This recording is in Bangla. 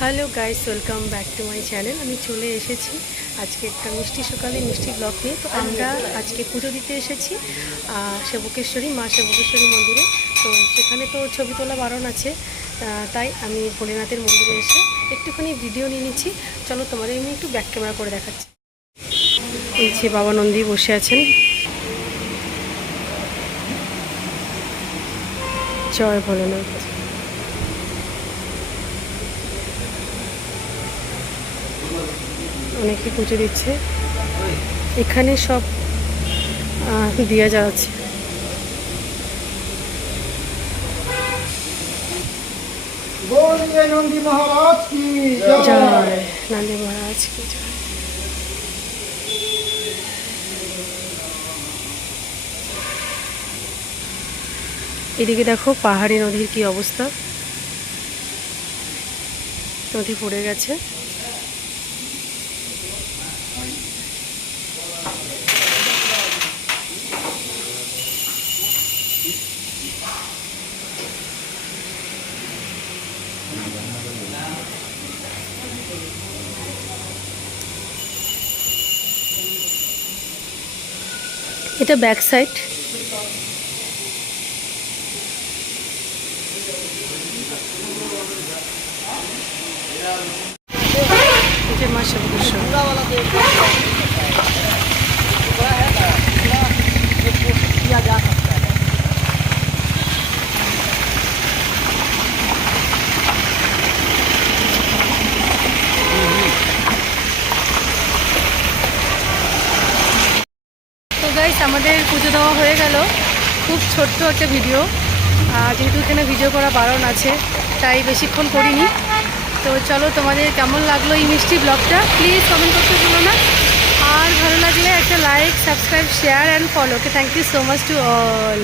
Hello guys, welcome back to my channel. আমি চলে এসেছি আজকে একটা মিষ্টি সকালে মিষ্টি ব্লগ নিয়ে। তো আমরা আজকে পুজো দিতে এসেছি সেবকেশ্বরী, মা সেবকেশ্বরী মন্দিরে। তো সেখানে তো ছবি তোলা বারণ আছে তাই আমি ভোলেনাথের মন্দিরে এসে একটুখানি ভিডিও নিয়ে নিচ্ছি। চলো তোমাদের আমি একটু ব্যাক ক্যামেরা করে দেখাচ্ছি। এই যে বাবা নন্দী বসে আছেন। জয় ভোলেনাথ। অনেকে পুজো দিচ্ছে। এখানে সব দিয়া যাওয়া আছে। এদিকে দেখো পাহাড়ি নদীর কি অবস্থা। নদী পড়ে গেছে। এটা ব্যাক সাইড মাসে যে মা গাইস আমাদের পুজো দেওয়া হয়ে গেল। খুব ছোট্ট একটা ভিডিও। আর যেহেতু এখানে ভিডিও করা বারণ আছে, তাই বেশিক্ষণ করিনি। তো চলো, তোমাদের কেমন লাগল এই মিষ্টি ব্লগটা? প্লিজ কমেন্ট করতে ভুলো না। আর ভালো লাগলে একটা like subscribe share and follow okay thank you so much to all